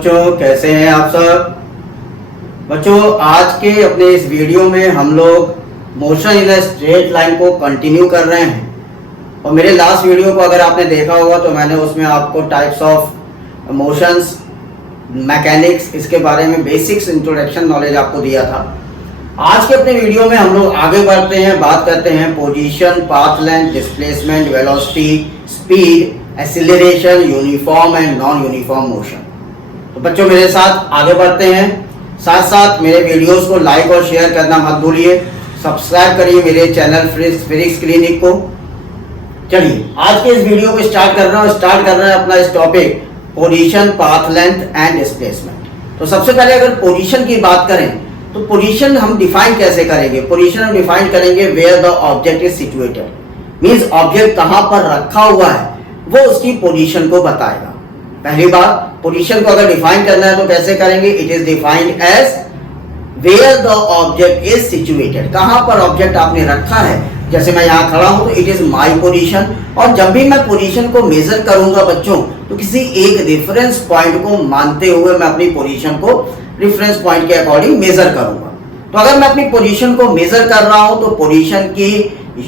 बच्चों, कैसे हैं आप सब। बच्चों, आज के अपने इस वीडियो में हम लोग motion in a straight line को कंटिन्यू कर रहे हैं। और मेरे लास्ट वीडियो को अगर आपने देखा होगा तो मैंने उसमें आपको टाइप्स ऑफ मोशंस, मैकेनिक्स, इसके बारे में बेसिक्स इंट्रोडक्शन नॉलेज आपको दिया था। आज के अपने वीडियो में हम लोग आगे बढ़ते हैं, बात करते हैं position, path length, displacement, velocity, speed, acceleration, uniform and non uniform motion. तो बच्चों, मेरे साथ आगे बढ़ते हैं। साथ साथ मेरे वीडियोस को लाइक और शेयर करना मत भूलिए। सब्सक्राइब करिए मेरे चैनल फिजिक्स क्लिनिक को। चलिए, आज के इस वीडियो को स्टार्ट कर रहे हैं अपना इस topic position, path length and displacement. तो सबसे पहले अगर पोजीशन की बात करें तो पोजीशन हम डिफाइन कैसे करेंगे। पोजीशन हम डिफाइन करेंगे where the object is situated, means object कहां पर रखा हुआ है वो उसकी पोजीशन को बताएगा। पहली बात, पोजीशन को अगर डिफाइन करना है तो कैसे करेंगे। It is defined as where the object is situated, कहां पर ऑब्जेक्ट आपने रखा है। जैसे मैं यहाँ खड़ा हूं तो इट इज माई पोजीशन। और जब भी मैं पोजीशन को मेजर करूंगा बच्चों, तो किसी एक रेफरेंस पॉइंट को मानते हुए मैं अपनी पोजीशन को रेफरेंस पॉइंट के अकॉर्डिंग मेजर करूंगा। तो अगर मैं अपनी पोजीशन को मेजर कर रहा हूं तो पोजीशन की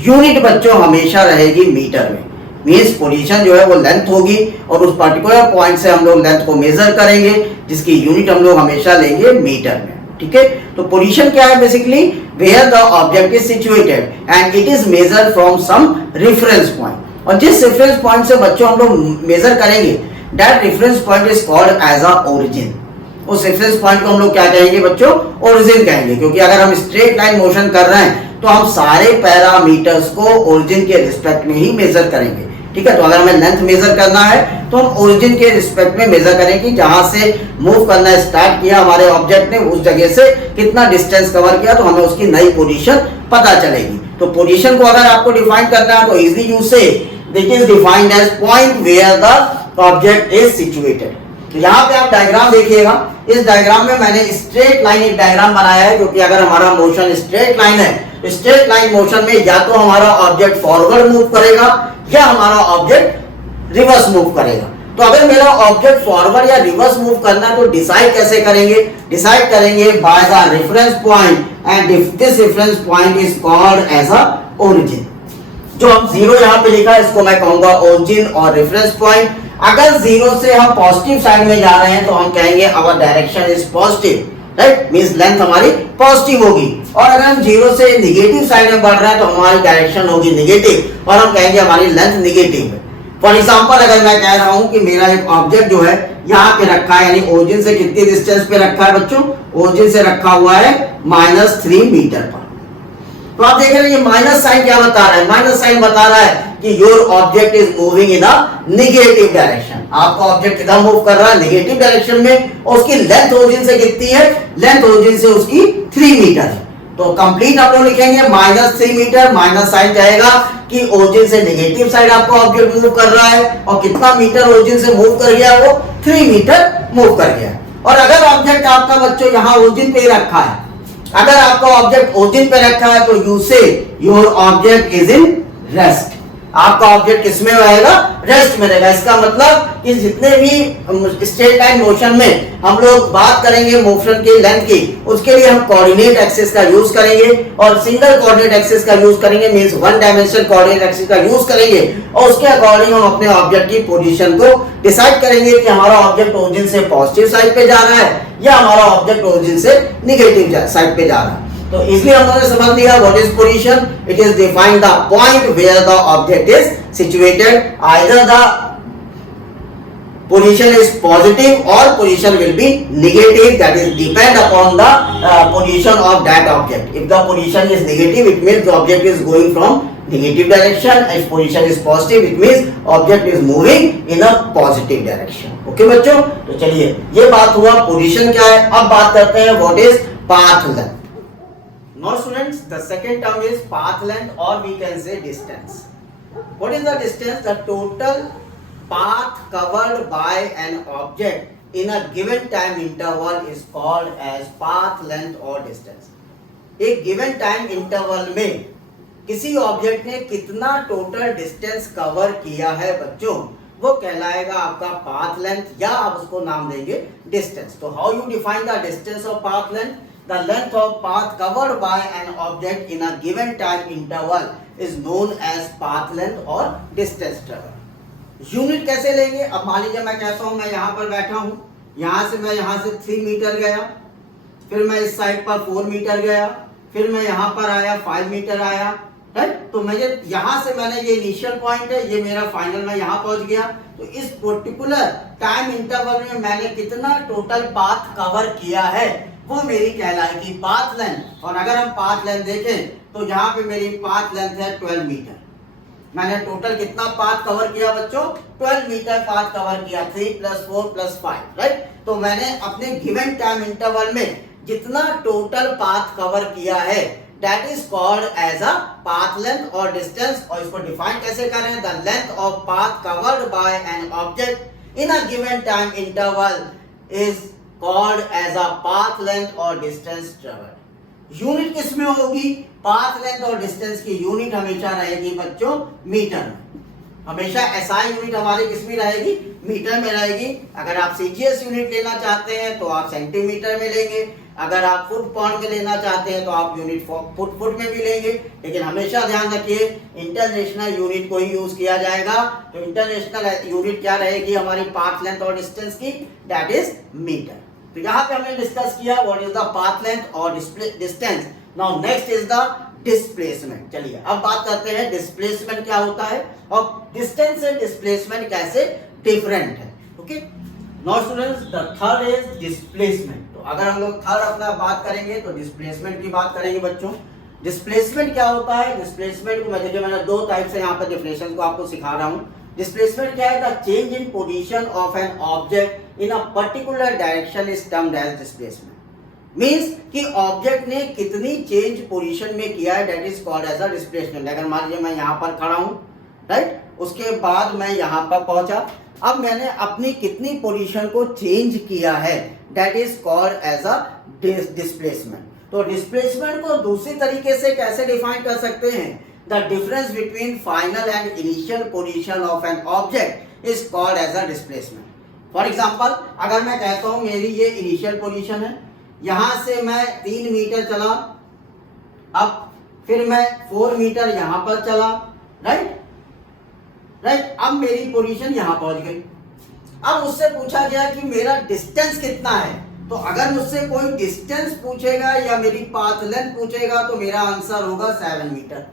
यूनिट बच्चों हमेशा रहेगी मीटर में। मीन्स पोजीशन जो है वो लेंथ होगी और उस पर्टिकुलर पॉइंट से हम लोग लेंथ को मेजर करेंगे, जिसकी यूनिट हम लोग हमेशा लेंगे मीटर में। ठीक है, तो पोजीशन क्या है, basically where the object is situated and it is measured from some reference point. और जिस रेफरेंस पॉइंट से बच्चों हम लोग मेजर करेंगे, that reference point is called as a origin. उस रेफरेंस पॉइंट को हम लोग क्या कहेंगे बच्चों, ओरिजिन कहेंगे। क्योंकि अगर हम स्ट्रेट लाइन मोशन कर रहे हैं तो हम सारे पैरामीटर्स को ओरिजिन के रिस्पेक्ट में ही मेजर करेंगे। ठीक है, तो अगर हमें लेंथ मेजर करना है तो हम ओरिजिन के रिस्पेक्ट में मेजर करेंगे। जहां से मूव करना स्टार्ट किया हमारे ऑब्जेक्ट ने, उस जगह से कितना डिस्टेंस कवर किया, तो हमें उसकी नई पोजीशन पता चलेगी। तो पोजीशन को अगर आपको डिफाइन करना है तो easily use say this is defined as point where the object is situated. तो यहाँ पे आप डायग्राम देखिएगा। इस डायग्राम में मैंने स्ट्रेट लाइन एक डायग्राम बनाया है, क्योंकि अगर हमारा मोशन स्ट्रेट लाइन है, स्ट्रेट लाइन मोशन में या तो हमारा ऑब्जेक्ट फॉरवर्ड मूव करेगा या हमारा ऑब्जेक्ट रिवर्स मूव करेगा। तो अगर मेरा ऑब्जेक्ट फॉरवर्ड या रिवर्स मूव करना है तो डिसाइड कैसे करेंगे। डिसाइड करेंगे by the reference point and this reference point is called as a origin. जो हम जीरो यहाँ पे लिखा है इसको मैं कहूंगा ओरिजिन और रेफरेंस पॉइंट। अगर जीरो से हम पॉजिटिव साइड में जा रहे हैं तो हम कहेंगे our direction is positive, right, means length हमारी पॉजिटिव होगी। और अगर हम जीरो से नेगेटिव साइड में बढ़ रहे हैं तो हमारी डायरेक्शन होगी नेगेटिव और हम कहेंगे हमारी लेंथ नेगेटिव है। फॉर एग्जांपल, अगर मैं कह रहा हूं कि मेरा एक ऑब्जेक्ट जो है यहाँ पे रखा है, यानी ओरिजिन से कितनी डिस्टेंस पे रखा है बच्चों, ओरिजिन से रखा हुआ है -3 मीटर पर। तो आप देख रहे हैं ये माइनस साइन क्या बता रहा है। माइनस साइन बता रहा है कि your object is moving in a negative direction. आपका ऑब्जेक्ट किधर मूव कर रहा है, नेगेटिव डायरेक्शन में। और उसकी लेंथ ओरिजिन से कितनी है, लेंथ ओरिजिन से उसकी 3 मीटर है। तो कंप्लीट आप लोग लिखेंगे -3 मीटर, माइनस साइन जाएगा कि ओरिजिन से नेगेटिव साइड आपका ऑब्जेक्ट मूव कर रहा है और कितना मीटर ओरिजिन से मूव कर गया, वो 3 मीटर मूव कर गया। और अगर ऑब्जेक्ट आपका बच्चों यहाँ ओरिजिन पे ही रखा है, अगर आपका ऑब्जेक्ट ओरिजिन पे रखा है तो यू से your object is in rest. आपका ऑब्जेक्ट किसमें रहेगा, रेस्ट में रहेगा। इसका मतलब कि जितने भी स्ट्रेट लाइन मोशन में हम लोग बात करेंगे मोशन की लेंथ की, उसके लिए हम कोऑर्डिनेट एक्सिस का यूज करेंगे और सिंगल कोऑर्डिनेट एक्सिस का यूज करेंगे, means one dimensional coordinate axis का यूज करेंगे। और उसके अकॉर्डिंग हम अपने ऑब्जेक्ट की पोजीशन को डिसाइड करेंगे कि हमारा ऑब्जेक्ट ओरिजिन से पॉजिटिव साइड पे जा रहा है या हमारा ऑब्जेक्ट ओरिजिन से नेगेटिव साइड पे जा रहा है। तो इसलिए हम लोगों ने समझ लिया what is position. It is defined the point where the object is situated. Either the position is positive और position will be negative, that is depend upon the position of that object. If the position is negative it means the object is going from negative direction. If position is positive it means object is moving in a positive direction. Okay बच्चों, तो चलिए ये बात हुआ position क्या है। अब बात करते हैं what is path length. Now students, the second term is path length or we can say distance. What is the distance? The total path covered by an object in a given time interval is called as path length or distance. एक given time interval में किसी object ने कितना total distance cover किया है बच्चों, वो कहलाएगा आपका पाथ लेंथ, या आप उसको नाम देंगे डिस्टेंस। तो how you define the distance of path length? The length of path covered by an object in a given time interval is known as path length और डिस्टेंस ट्रेवल। यूनिट कैसे लेंगे? अब मान लीजिए मैं कहता हूं मैं यहां पर बैठा हूं, यहां से मैं यहां से 3 मीटर गया, फिर मैं इस साइड पर 4 मीटर गया, फिर मैं यहां पर आया 5 मीटर आया, राइट। तो मुझे यहां से मैंने ये इनिशियल पॉइंट है, ये मेरा फाइनल, मैं यहां पहुंच गया। तो इस पर्टिकुलर टाइम इंटरवल में मैंने कितना टोटल पाथ कवर किया है वो मेरी कहलाएगी पाथ लेंथ। और अगर हम पाथ लेंथ देखें तो यहाँ पे मेरी पाथ लेंथ है 12 मीटर। मैंने टोटल कितना पाथ कवर किया बच्चों? 12 मीटर पाथ कवर किया, 3 + 4 + 5, राइट। तो मैंने अपने गिवन टाइम इंटरवल में जितना टोटल पाथ कवर किया है that is called as a path length और डिस्टेंस। और इसको डिफाइन कैसे करें? The length of path covered by an object in a given time interval is called as a path length और distance travelled. Unit किस में होगी? Path length और डिस्टेंस की यूनिट हमेशा रहेगी बच्चों मीटर में। हमेशा एसआई यूनिट हमारी किस में रहेगी? मीटर में रहेगी। अगर आप सीजीएस यूनिट लेना चाहते हैं तो आप सेंटीमीटर में लेंगे, अगर आप फुट पाउंड में लेना चाहते हैं तो आप यूनिट फुट में भी लेंगे। लेकिन हमेशा ध्यान रखिए इंटरनेशनल यूनिट को ही यूज किया जाएगा। तो इंटरनेशनल यूनिट क्या रहेगी हमारी पाथ लेंथ और डिस्टेंस की? That is metre. तो यहाँ पे हमने डिस्कस किया what is the path length और distance. Now next is the displacement. चलिए अब बात करते हैं डिस्प्लेसमेंट क्या होता है और डिस्टेंस एंड डिस्प्लेसमेंट कैसे डिफरेंट है। Okay, now students the third is displacement. तो अगर हम लोग थर्ड अपना बात करेंगे तो डिस्प्लेसमेंट की बात करेंगे बच्चों। डिस्प्लेसमेंट क्या होता है? डिस्प्लेसमेंट को मैंने दो टाइप से यहाँ पर डिफिनेशन को आपको सिखा रहा हूँ। डिस्प्लेसमेंट क्या है? The change in position of an object in a particular direction is termed as displacement. Means कि ऑब्जेक्ट ने कितनी चेंज पोजीशन में किया है that is called as a displacement. अगर मान लीजिए मैं यहाँ पर खड़ा हूँ, राइट, उसके बाद मैं यहाँ पर पहुंचा, अब मैंने अपनी कितनी पोजीशन को चेंज किया है that is called as a displacement. तो डिस्प्लेसमेंट को दूसरी तरीके से कैसे डिफाइन कर सकते हैं? The difference between final and initial position of an object is called as a displacement. For example अगर मैं कहता हूं मेरी ये इनिशियल पोजीशन है, यहां से मैं 3 मीटर चला, अब फिर मैं 4 मीटर यहां पर चला, राइट, अब मेरी पोजीशन यहां पहुंच गई। अब मुझसे पूछा गया कि मेरा डिस्टेंस कितना है। तो अगर मुझसे कोई डिस्टेंस पूछेगा या मेरी पाथ लेंथ पूछेगा तो मेरा आंसर होगा 7 मीटर।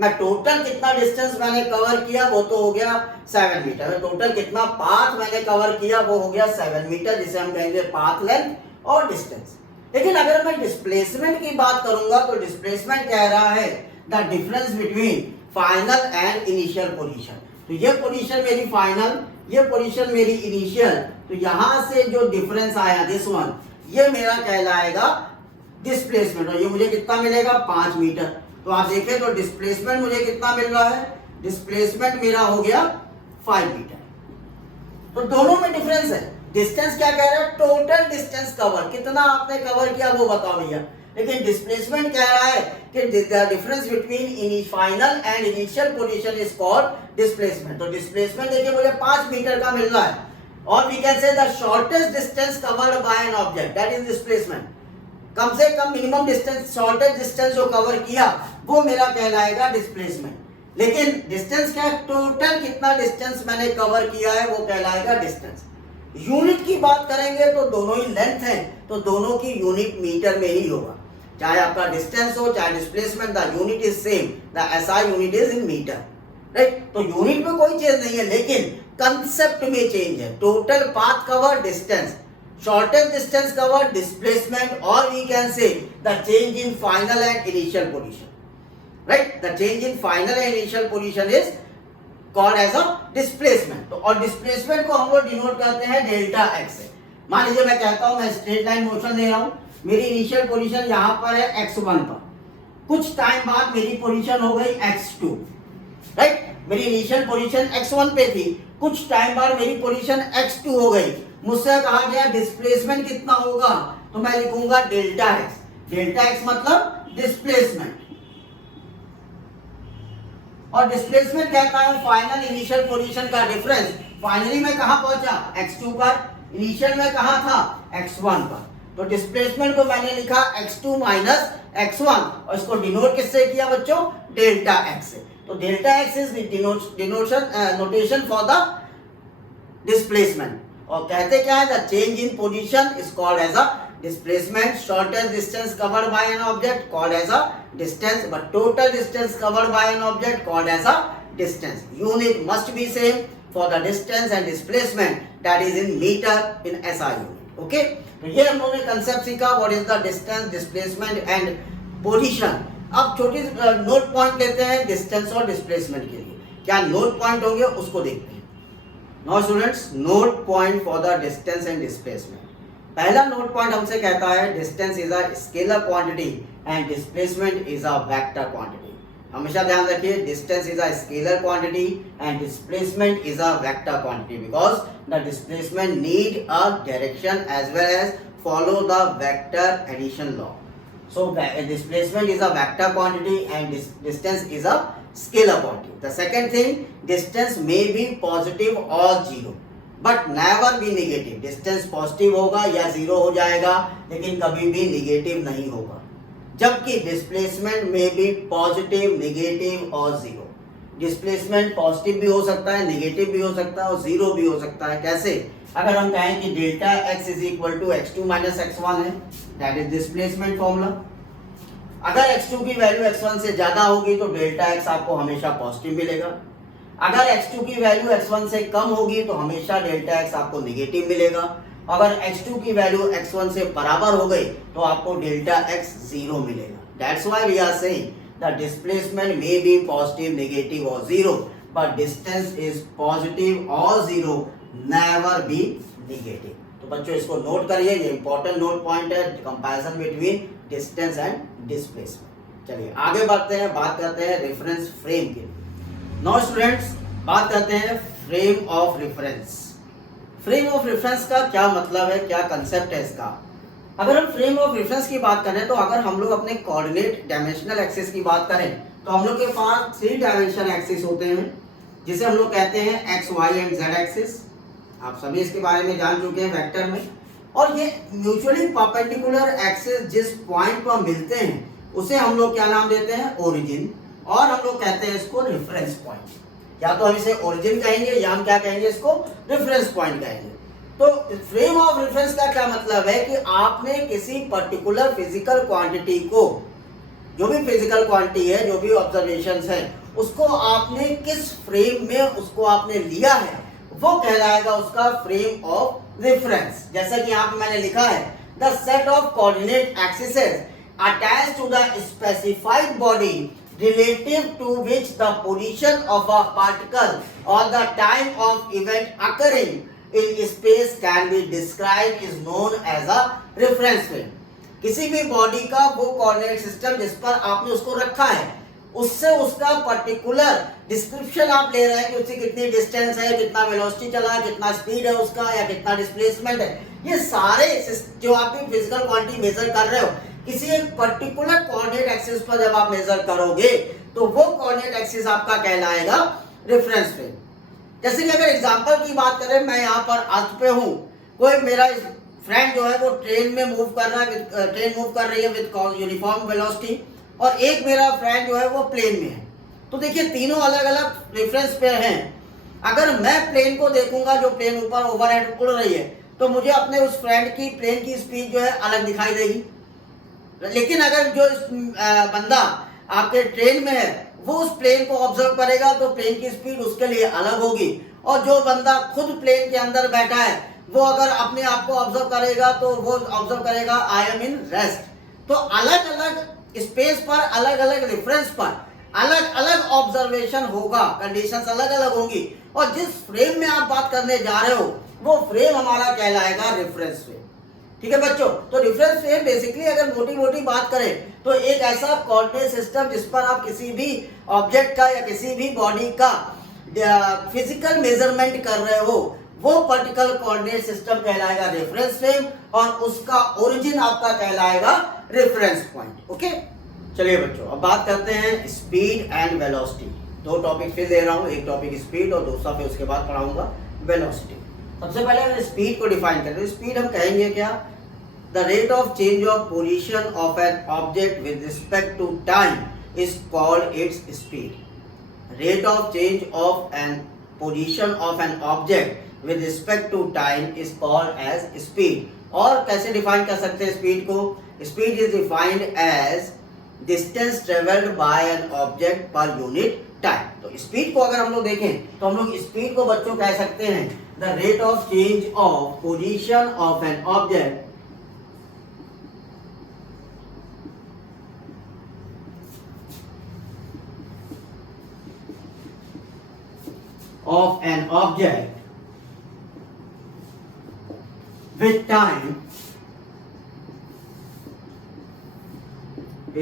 मैं टोटल कितना डिस्टेंस मैंने कवर किया वो तो हो गया 7 मीटर। टोटल कितना पाथ मैंने कवर किया वो हो गया 7 मीटर, जिसे हम कहेंगे पाथ लेंथ और डिस्टेंस। लेकिन अगर मैं डिस्प्लेसमेंट की बात करूंगा तो डिस्प्लेसमेंट कह रहा है the difference between final and initial position. तो ये पोजीशन मेरी फाइनल, ये पोजीशन मेरी इनिशियल, तो यहां से जो डिफरेंस आया दिस वन, ये मेरा कहलाएगा डिस्प्लेसमेंट। और ये मुझे कितना मिलेगा? 5 मीटर। तो आप देखें तो डिस्प्लेसमेंट मुझे कितना मिल रहा है? डिस्प्लेसमेंट मेरा हो गया 5 मीटर। तो दोनों में डिफरेंस है। डिस्टेंस क्या कह रहा है? टोटल डिस्टेंस कवर, कितना आपने कवर किया वो बताओ भैया। लेकिन डिस्प्लेसमेंट कह रहा है कि the difference between final and initial position is called displacement. तो डिस्प्लेसमेंट देखिए मुझे 5 मीटर का मिल रहा है, और we can say the shortest distance covered by an object that is displacement. कम से कम मिनिमम डिस्टेंस, शॉर्टेस्ट डिस्टेंस जो कवर किया वो मेरा कहलाएगा डिस्प्लेसमेंट। लेकिन डिस्टेंस क्या है? टोटल कितना डिस्टेंस मैंने कवर किया है वो कहलाएगा डिस्टेंस। यूनिट की बात करेंगे तो दोनों ही लेंथ है, तो दोनों की यूनिट मीटर में ही होगा। चाहे आपका डिस्टेंस हो चाहे displacement, the unit is same, the SI unit is in metre, right. तो यूनिट में कोई चेंज नहीं है, लेकिन कंसेप्ट में चेंज है। Total path cover distance, shortest distance covered displacement, or we can say the change in final and initial position, right? The change in final and initial position is called as a displacement। तो और displacement को हम लोग denote करते हैं delta x से। मान लीजिए मैं कहता हूं मैं स्ट्रेट लाइन मोशन ले रहा हूं, मेरी इनिशियल पोजीशन यहां पर है x1 पर, कुछ टाइम बाद मेरी पोजीशन हो गई x2, राइट। मेरी इनिशियल पोजीशन x1 पे थी, कुछ टाइम बाद मेरी पोजीशन x2 हो गई। मुझसे कहा गया डिस्प्लेसमेंट कितना होगा, तो मैं लिखूंगा डेल्टा एक्स। डेल्टा एक्स मतलब डिस्प्लेसमेंट, और डिस्प्लेसमेंट कहता है फाइनल इनिशियल पोजीशन का डिफरेंस फाइनली मैं कहां पहुंचा, x2 पर, इनिशियल में कहां था, x1 पर। तो डिस्प्लेसमेंट को मैंने लिखा x2 माइनस x1 और इसको डिनोट किससे किया बच्चों, डेल्टा x से। तो delta x is notation for the displacement. और कहते क्या है, the change in position is called as a displacement, shortest distance covered by an object called as a distance, but total distance covered by an object called as a distance. Unit must be same for the distance and displacement, that is in meter in SI unit. Okay, तो ये हम लोगों ने concept सीखा, what is the distance, displacement and position. अब छोटी note point लेते हैं डिस्टेंस और डिस्प्लेसमेंट के लिए। क्या नोट पॉइंट होंगे उसको देखते हैं। Now students, note point for the distance and displacement. पहला नोट पॉइंट हमसे कहता है distance is a scalar quantity and displacement is a vector quantity. हमेशा ध्यान रखिए, distance is a scalar quantity and displacement is a vector quantity because the displacement need a direction as well as follow the vector addition law. So displacement is a vector quantity and distance is a scalar quantity. The second thing, distance may be positive और zero but never be negative. Distance positive होगा या zero हो जाएगा लेकिन कभी भी negative नहीं होगा। जबकि डिस्प्लेसमेंट में भी पॉजिटिव, निगेटिव और जीरो। डिस्प्लेसमेंट पॉजिटिव भी हो सकता है, निगेटिव भी हो सकता है और जीरो भी हो सकता है। कैसे? अगर हम कहें कि delta x is equal to x2 minus x1 है, दैट इज डिस्प्लेसमेंट फॉर्मूला। अगर x2 की वैल्यू x1 से ज्यादा होगी तो डेल्टा x आपको हमेशा पॉजिटिव मिलेगा। अगर x2 की वैल्यू x1 से कम होगी तो हमेशा डेल्टा x आपको निगेटिव मिलेगा। अगर x2 की वैल्यू x1 से बराबर हो गई तो आपको डेल्टा x जीरो मिलेगा। That's why we are saying the displacement may be positive, negative और zero but distance is positive और जीरो, नेवर बी निगेटिव। तो बच्चों इसको नोट करिए, ये इंपॉर्टेंट नोट पॉइंट है, comparison between distance and displacement. चलिए आगे बढ़ते हैं, बात करते हैं रेफरेंस फ्रेम की। नाउ स्टूडेंट्स, बात करते हैं frame of reference. Frame of reference का क्या मतलब है, क्या कंसेप्ट है इसका? अगर हम फ्रेम ऑफ रेफरेंस की बात करें तो अगर हम लोग अपने कोऑर्डिनेट डायमेंशनल एक्सिस की बात करें तो हम लोग के पास 3 डायमेंशनल एक्सिस होते हैं जिसे हम लोग कहते हैं X, Y and Z axis. आप सभी इसके बारे में जान चुके हैं वेक्टर में। और ये म्यूचुअली परपेंडिकुलर एक्सिस जिस पॉइंट पर मिलते हैं उसे हम लोग क्या नाम देते हैं, ओरिजिन, और हम लोग कहते हैं इसको रेफरेंस पॉइंट। या तो हम इसे ओरिजिन कहेंगे या हम क्या कहेंगे, इसको रेफरेंस पॉइंट कहेंगे। तो फ्रेम ऑफ रेफरेंस का क्या मतलब है कि आपने किसी पर्टिकुलर फिजिकल क्वांटिटी को, जो भी फिजिकल क्वांटिटी है, जो भी ऑब्जर्वेशंस है, उसको आपने किस फ्रेम में उसको आपने लिया है वो कहलाएगा उसका फ्रेम ऑफ रेफरेंस। जैसा कि यहाँ पे मैंने लिखा है, the set of coordinate axes attached to the specified body relative to which the position of a particle or the time of event occurring in space can be described is known as a reference frame। किसी भी body का वो coordinate system जिस पर आपने उसको रखा है, उससे उसका पर्टिकुलर डिस्क्रिप्शन आप ले रहे हैं कि उसकी कितनी डिस्टेंस है, कितना वेलोसिटी चला है, कितना स्पीड है उसका, या कितना डिस्प्लेसमेंट है। ये सारे जो आप फिजिकल क्वांटिटी मेजर कर रहे हो किसी एक पर्टिकुलर कोऑर्डिनेट एक्सिस पर जब आप मेजर करोगे तो वो कोऑर्डिनेट एक्सिस आपका कहलाएगा रेफरेंस फ्रेम। जैसे कि अगर एग्जांपल की बात करें, मैं यहाँ पर अर्थ पे हूँ, कोई मेरा फ्रेंड जो है वो ट्रेन में मूव कर रहा है, ट्रेन मूव कर रही है विद यूनिफॉर्म वेलोसिटी, और एक मेरा फ्रेंड जो है वो प्लेन में है। तो देखिए तीनों अलग अलग रेफरेंस पे हैं। अगर मैं प्लेन को देखूंगा जो प्लेन ऊपर ओवरहेड उड़ रही है तो मुझे अपने उस फ्रेंड की प्लेन की स्पीड जो है अलग दिखाई देगी। लेकिन अगर जो बंदा आपके ट्रेन में है वो उस प्लेन को ऑब्जर्व करेगा तो प्लेन की स्पीड उसके लिए अलग होगी, और जो बंदा खुद प्लेन के अंदर बैठा है वो अगर अपने आप को ऑब्जर्व करेगा तो वो ऑब्जर्व करेगा आई एम इन रेस्ट। तो अलग अलग स्पेस पर, अलग अलग रेफरेंस पर अलग अलग ऑब्जर्वेशन होगा, कंडीशंस अलग अलग होंगी, और जिस फ्रेम में आप बात करने जा रहे हो वो फ्रेम हमारा कहलाएगा रेफरेंस फ्रेम। ठीक है बच्चों, तो रेफरेंस फ्रेम बेसिकली अगर मोटी मोटी बात करें तो एक ऐसा कोऑर्डिनेट सिस्टम जिस पर आप किसी भी ऑब्जेक्ट का या किसी भी बॉडी का फिजिकल मेजरमेंट कर रहे हो, वो पर्टिकुलर कोऑर्डिनेट सिस्टम कहलाएगा रेफरेंस फ्रेम, और उसका ओरिजिन आपका कहलाएगा रेफरेंस पॉइंट। ओके, चलिए बच्चों अब बात करते हैं स्पीड एंड वेलोसिटी। 2 टॉपिक फिर दे रहा हूँ, एक टॉपिक स्पीड और दूसरा फिर उसके बाद पढ़ाऊंगा वेलोसिटी। सबसे पहले हम स्पीड को डिफाइन करें। स्पीड हम कहेंगे क्या? The rate of change of position of an object with respect to time is called its speed. Rate of change of an position of an object with respect to time is called as speed. और कैसे define कर सकते हैं speed को? Speed is defined as distance travelled by an object per unit time. तो speed को अगर हम लोग देखें तो हम लोग स्पीड को बच्चों कह सकते हैं the rate of change of position of an object with time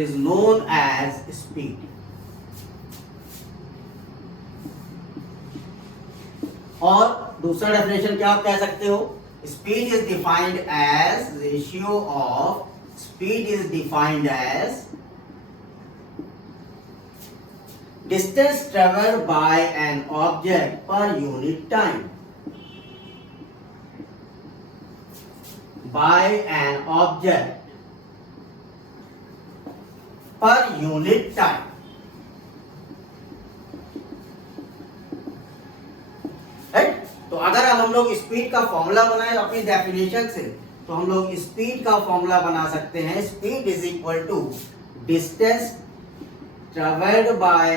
is known as speed. और दूसरा डेफिनेशन क्या आप कह सकते हो? Speed is defined as ratio of distance traveled by an object per unit time. By an object per unit time. Right? तो अगर अब हम लोग स्पीड का फॉर्मूला बनाए अपनी डेफिनेशन से, तो हम लोग स्पीड का फॉर्मूला बना सकते हैं। Speed is equal to distance travelled by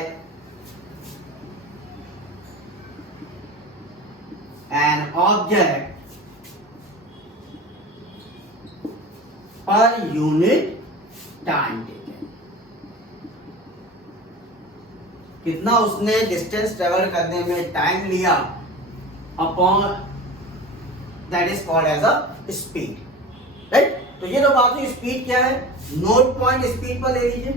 an object per unit time taken। कितना उसने डिस्टेंस ट्रेवल करने में टाइम लिया upon that is called as a speed. Right? तो ये तो बात हुई स्पीड क्या है। नोट पॉइंट स्पीड पर ले लीजिए।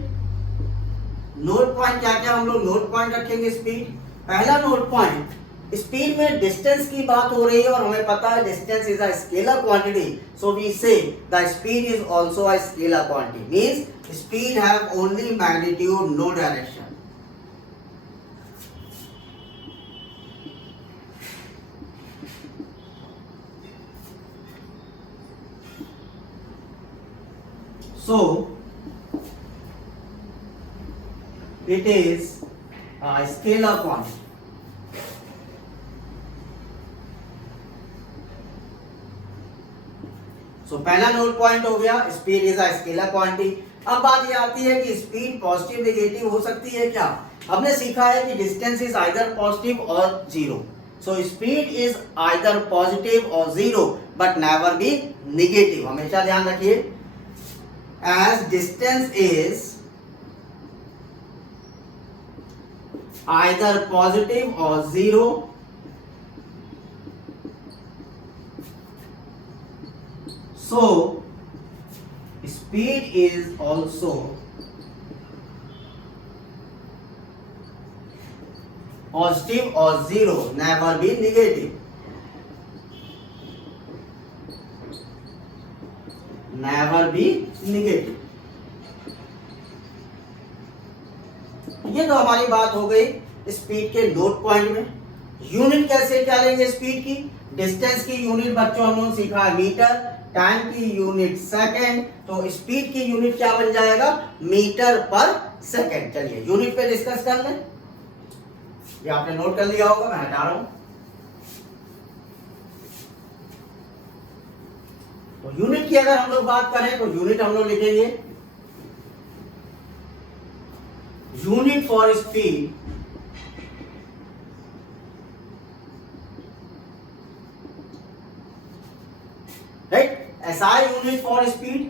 नोट पॉइंट क्या क्या हम लोग नोट पॉइंट रखेंगे स्पीड। पहला नोट पॉइंट, स्पीड में डिस्टेंस की बात हो रही है और हमें पता है distance is a scalar quantity, so we say the speed is also a scalar quantity, means speed have only magnitude no direction. So it is a scalar quantity। तो पहला नोट पॉइंट हो गया speed is a scalar quantity. अब बात ये आती है कि स्पीड पॉजिटिव नेगेटिव हो सकती है क्या? हमने सीखा है कि डिस्टेंस इज आइदर पॉजिटिव और zero. So speed is either positive और zero but never be negative. हमेशा ध्यान रखिए, as distance is either positive और zero, so speed is also positive or zero, never be negative, never be negative। ये तो हमारी बात हो गई स्पीड के नोट पॉइंट में। यूनिट कैसे क्या लेंगे स्पीड की? डिस्टेंस की यूनिट बच्चों हम लोगों ने सीखा है मीटर, टाइम की यूनिट सेकंड, तो स्पीड की यूनिट क्या बन जाएगा? मीटर पर सेकंड। चलिए यूनिट पे डिस्कस कर लें। ये आपने नोट कर लिया होगा, मैं हटा रहा हूं। तो यूनिट की अगर हम लोग बात करें तो यूनिट हम लोग लिखेंगे unit for speed right. SI unit for speed,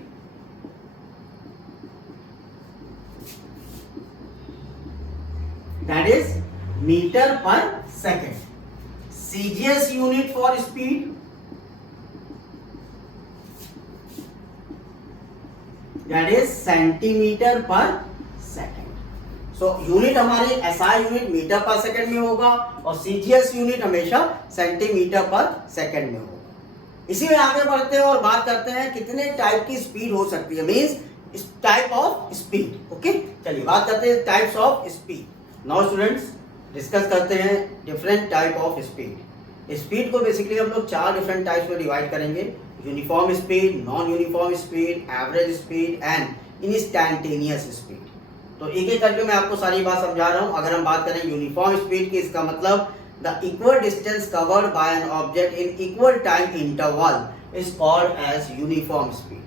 that is meter per second। CGS unit for speed, that is centimeter per second। So unit हमारी SI यूनिट मीटर पर सेकंड में होगा और CGS यूनिट हमेशा centimetre पर second में होगा। इसी में आगे बढ़ते हैं और बात करते हैं कितने टाइप की स्पीड हो सकती है, means type of speed. Okay, चलिए बात करते हैं types of speed. Now students discuss करते हैं different type of speed. Speed को बेसिकली हम लोग 4 डिफरेंट टाइप्स में डिवाइड करेंगे, uniform speed, non uniform speed, average speed and instantaneous speed. तो एक एक करके मैं आपको सारी बात समझा रहा हूँ। अगर हम बात करें यूनिफॉर्म स्पीड की, इसका मतलब the equal distance covered by an object in equal time interval is called as uniform speed.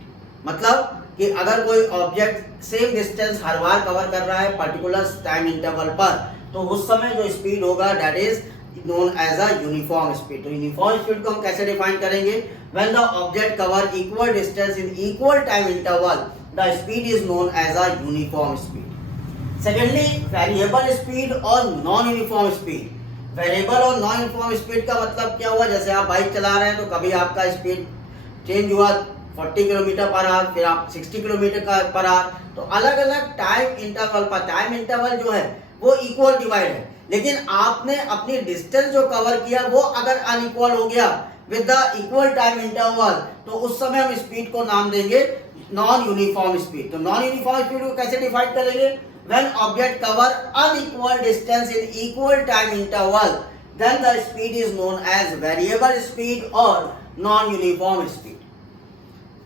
मतलब कि अगर कोई ऑब्जेक्ट सेम डिस्टेंस हर बार कवर कर रहा है पर्टिकुलर टाइम इंटरवल पर, तो उस समय जो स्पीड होगा that is known as a uniform speed. तो यूनिफॉर्म स्पीड को हम कैसे डिफाइन करेंगे? When the object cover equal distance in equal time interval the speed is known as a uniform speed. Secondly, variable speed और non uniform speed. Variable और non uniform speed का मतलब क्या हुआ? जैसे आप बाइक चला रहे हैं तो कभी आपका स्पीड चेंज हुआ 40 किलोमीटर पर आवर, फिर आप 60 किलोमीटर पर आवर, तो अलग अलग टाइम इंटरवल पर, टाइम इंटरवल जो है वो इक्वल डिवाइड है, लेकिन आपने अपनी डिस्टेंस जो कवर किया वो अगर अनइक्वल हो गया with the equal time interval, तो उस समय हम स्पीड को नाम देंगे नॉन यूनिफॉर्म स्पीड। तो नॉन यूनिफॉर्म स्पीड को कैसे डिफाइन करेंगे? When object cover unequal distance in equal time interval then the speed is known as variable speed और नॉन यूनिफॉर्म स्पीड।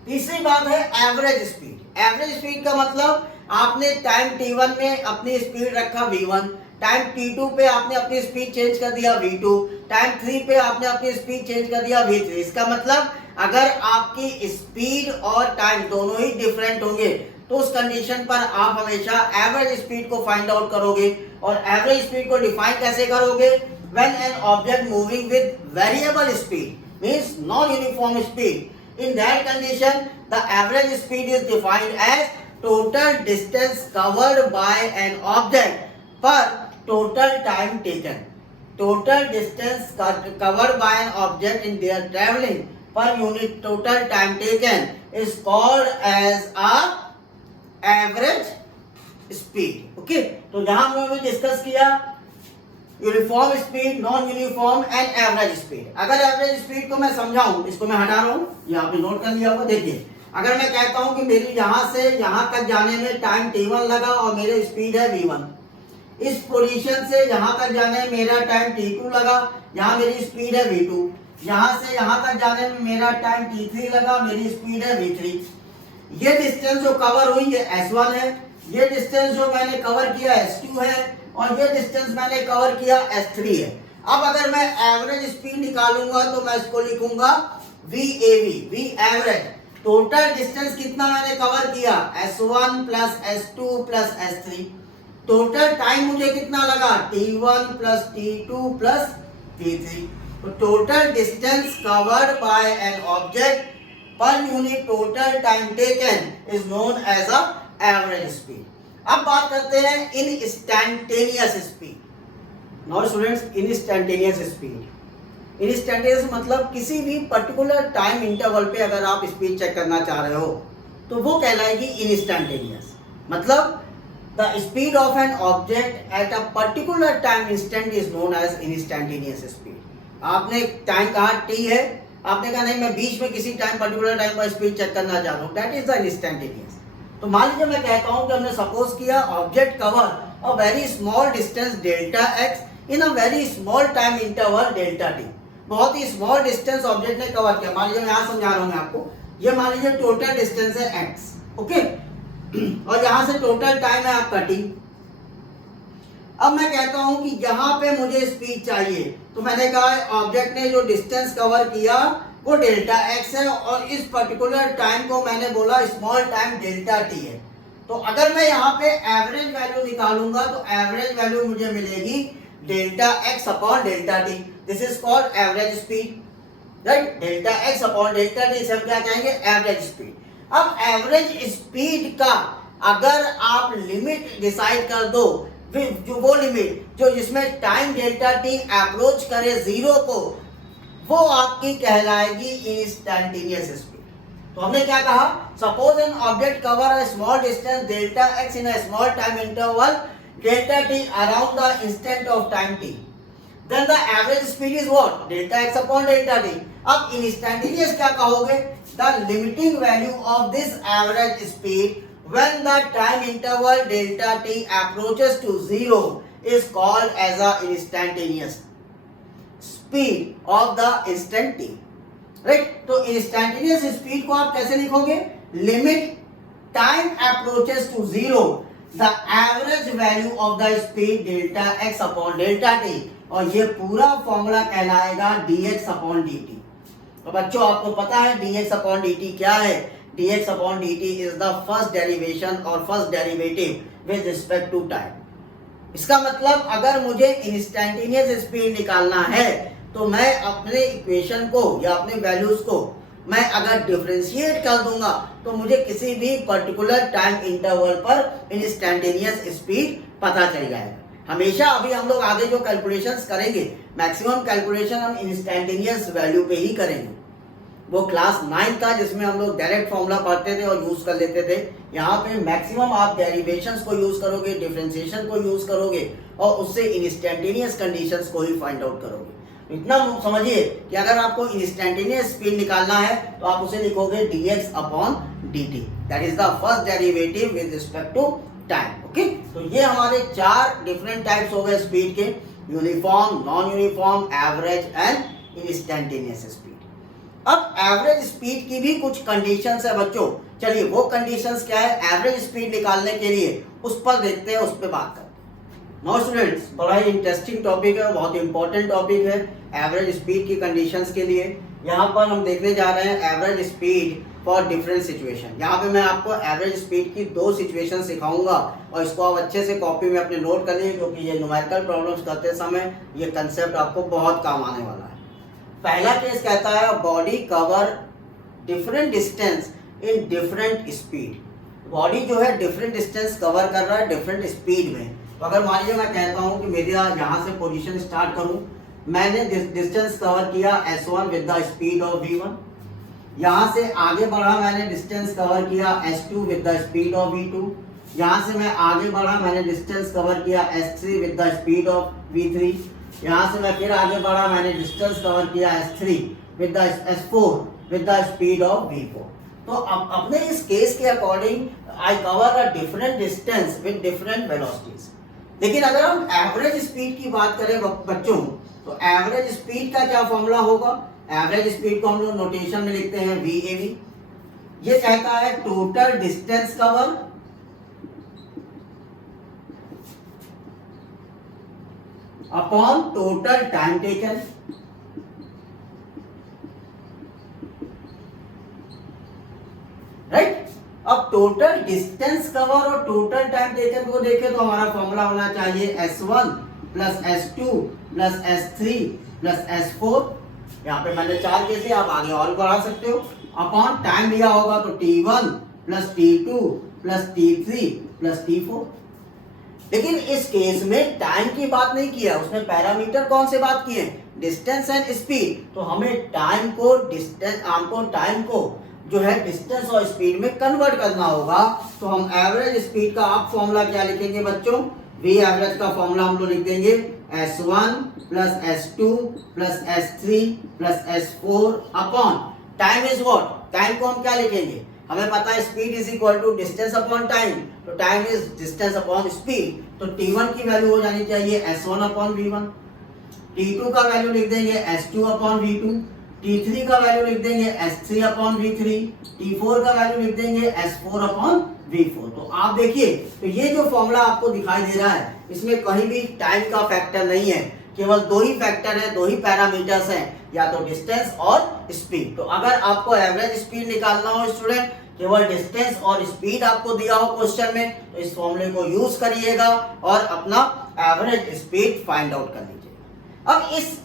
तीसरी बात है एवरेज स्पीड। एवरेज स्पीड का मतलब आपने टाइम t1 में अपनी स्पीड रखा v1, टाइम t2 पे आपने अपनी स्पीड चेंज कर दिया v2, टाइम 3 पे आपने अपनी स्पीड चेंज कर दिया v3। इसका मतलब अगर आपकी स्पीड और टाइम दोनों ही डिफरेंट होंगे तो उस कंडीशन पर आप हमेशा एवरेज स्पीड को फाइंड आउट करोगे। और एवरेज स्पीड को डिफाइन कैसे करोगे? When an object moving with variable speed means non uniform speed, in that condition the average speed is defined as total distance covered by an object per total time taken. Total distance covered by an object in their traveling per unit total time taken is called as a average speed. Okay, तो यहाँ हमने discuss किया uniform speed, non uniform and average speed. अगर average speed को मैं समझाऊं, इसको मैं हटा रहा हूं, यहाँ पे नोट कर लिया होगा। देखिए, अगर मैं कहता हूं कि मेरी यहाँ से यहाँ तक जाने में टाइम t1 लगा और मेरी स्पीड है v1, इस पोजीशन से यहाँ तक जाने में मेरा टाइम t2 लगा, यहाँ मेरी स्पीड है v2, यहाँ से यहाँ तक जाने में मेरा टाइम t3 लगा, मेरी स्पीड है v3। ये डिस्टेंस जो कवर हुई ये s1 है, ये डिस्टेंस जो मैंने कवर किया s2 है, और ये डिस्टेंस मैंने कवर किया s3 है। अब अगर मैं एवरेज स्पीड निकालूंगा तो मैं इसको लिखूंगा VAV, V average. Total distance कितना मैंने कवर किया? s1 plus s2 plus s3। Total time मुझे कितना लगा? t1 plus t2 plus t3। तो total distance covered by an object per unit total time taken is known as a average speed. अब बात करते हैं instantaneous speed. Now students, instantaneous speed, instantaneous मतलब किसी भी पर्टिकुलर टाइम इंटरवल पे अगर आप स्पीड चेक करना चाह रहे हो तो वो कहलाएगी इंस्टैंटेनियस। मतलब the speed of an object at a particular time instant is known as instantaneous speed. आपने टाइम कहा t है, आपने कहा नहीं मैं बीच में किसी टाइम पर्टिकुलर टाइम पर स्पीड चेक करना चाह रहा हूँ, दैट इज द इंस्टैंटेनियस। तो मान लीजिए मैं कहता हूं कि हमने सपोज किया object cover a very small distance delta x in a very small time interval delta t। बहुत ही स्मॉल डिस्टेंस ऑब्जेक्ट ने कवर किया। मान लीजिए मैं यहाँ समझा रहा हूँ मैं आपको, ये मान लीजिए टोटल डिस्टेंस है x, ओके, और यहाँ से टोटल टाइम है आपका t। अब मैं कहता हूँ कि यहाँ पे मुझे स्पीड चाहिए, तो मैंने कहा ऑब्जेक्ट ने जो डिस्टेंस कवर किया वो डेल्टा x है और इस पर्टिकुलर टाइम को मैंने बोला स्मॉल टाइम डेल्टा t है। तो अगर मैं यहाँ पे एवरेज वैल्यू निकालूंगा तो एवरेज वैल्यू मुझे मिलेगी delta x upon delta t। This is called average speed, right? Delta x upon delta t, इसे हम क्या कहेंगे? Average speed. अब एवरेज स्पीड का अगर आप लिमिट डिसाइड कर दो, जो वो लिमिट जो जिसमें टाइम डेल्टा t अप्रोच करे जीरो को, वो आपकी कहलाएगी इंस्टैंटेनियस स्पीड। तो हमने क्या कहा? Suppose an object cover a small distance delta x in a small time interval delta t around the instant of time t, then the average speed is what? Delta x upon delta t। अब instantaneous क्या कहोगे? The limiting value of this average speed when the time interval delta t approaches to zero is called as a instantaneous। Speed of the instant t, right. तो instantaneous speed को आप कैसे लिखोगे, limit time approaches to zero the average value of the speed delta x upon delta t, और ये पूरा formula कहलाएगा dx upon dt। तो बच्चों आपको पता है dx अपॉन dt क्या है, dx upon dt is the first derivation और first derivative with respect to time. इसका मतलब अगर मुझे इंस्टेंटेनियस स्पीड निकालना है तो मैं अपने इक्वेशन को या अपने वैल्यूज को मैं अगर डिफरेंशिएट कर दूंगा तो मुझे किसी भी पर्टिकुलर टाइम इंटरवल पर इंस्टेंटेनियस स्पीड पता चल जाएगा। हमेशा अभी हम लोग आगे जो कैलकुलेशंस करेंगे मैक्सिमम कैलकुलेशन हम इंस्टेंटेनियस वैल्यू पे ही करेंगे। वो क्लास 9 था जिसमें हम लोग डायरेक्ट फॉर्मूला पढ़ते थे और यूज कर लेते थे। यहाँ पे मैक्सिमम आप डेरिवेशंस को यूज करोगे, डिफरेंशिएशन को यूज करोगे और उससे इंस्टेंटेनियस कंडीशंस को ही फाइंड आउट करोगे। इतना समझिए कि अगर आपको इंस्टेंटेनियस स्पीड निकालना है तो आप उसे लिखोगे dx upon dt, that is the first derivative with respect to time. Okay, तो ये हमारे 4 डिफरेंट टाइप्स हो गए स्पीड के, uniform, non uniform, average and instantaneous speed. अब एवरेज स्पीड की भी कुछ कंडीशंस है बच्चों, चलिए वो कंडीशंस क्या है एवरेज स्पीड निकालने के लिए उस पर देखते हैं, उस पर बात करते हैं। नो स्टूडेंट्स, बड़ा ही इंटरेस्टिंग टॉपिक है, बहुत इंपॉर्टेंट टॉपिक है एवरेज स्पीड की कंडीशंस के लिए। यहाँ पर हम देखने जा रहे हैं average speed for different situation. यहाँ पे मैं आपको एवरेज स्पीड की 2 सिचुएशन सिखाऊंगा और इसको आप अच्छे से कॉपी में अपने नोट कर लीजिए क्योंकि ये न्यूमेरिकल प्रॉब्लम्स करते समय ये कंसेप्ट आपको बहुत काम आने वाला है। पहला केस कहता है body cover different distance in different speed. Body जो है डिफरेंट डिस्टेंस कवर कर रहा है डिफरेंट स्पीड में। तो अगर मान लीजिए मैं कहता हूँ कि मेरा यहाँ से पोजीशन स्टार्ट करूँ, मैंने डिस्टेंस कवर किया s1 with the speed of v1, यहाँ से आगे बढ़ा मैंने डिस्टेंस कवर किया s2 with the speed of v2, यहाँ से मैं आगे बढ़ा मैंने डिस्टेंस कवर किया s3 with the speed of v3, यहाँ से मैं फिर आगे बढ़ा मैंने डिस्टेंस कवर किया s3 with the s4 with the speed of v4। तो अब अपने इस केस के according I cover a different distance with different velocities. लेकिन अगर हम एवरेज स्पीड की बात करें बच्चों तो एवरेज स्पीड का क्या फॉर्मूला होगा, एवरेज स्पीड को हम लोग नोटेशन में लिखते हैं VAV। ये कहता है total distance cover upon total time taken. Right, अब टोटल डिस्टेंस कवर और टोटल टाइम टेकन को देखें तो हमारा फॉर्मूला होना चाहिए S1 plus S2 plus S3 plus S4। यहाँ पे मैंने 4 केस, आप आगे और बढ़ा सकते हो। अपॉन टाइम दिया होगा तो T1 plus T2 plus T3 plus T4। लेकिन इस केस में टाइम की बात नहीं किया, उसने पैरामीटर कौन से बात किए, डिस्टेंस एंड स्पीड। तो हमें टाइम को जो है डिस्टेंस और स्पीड में कन्वर्ट करना होगा। तो हम एवरेज स्पीड का आप फॉर्मूला क्या लिखेंगे बच्चों, वी एवरेज का फॉर्मूला हम लोग लिख देंगे S1 plus S2 plus S3 plus S4 upon time is what, time को हम क्या लिखेंगे, हमें पता है speed is equal to distance upon time, तो time is distance upon speed. तो T1 की वैल्यू हो जानी चाहिए S1 अपॉन V1, T2 का वैल्यू लिख देंगे S2 अपॉन V2, T3 का वैल्यू लिख देंगे S3 अपॉन V3, T4 का वैल्यू लिख देंगे S4 अपॉन V4। तो आप देखिए, तो ये जो फॉर्मूला आपको दिखाई दे रहा है इसमें कहीं भी टाइम का फैक्टर नहीं है, केवल 2 ही फैक्टर है, 2 ही पैरामीटर्स हैं, या तो डिस्टेंस और स्पीड। तो अगर आपको एवरेज स्पीड निकालना हो स्टूडेंट, केवल डिस्टेंस और स्पीड आपको दिया हो क्वेश्चन में, तो इस फॉर्मूले को यूज करिएगा और अपना एवरेज स्पीड फाइंड आउट कर लीजिएगा। अब इस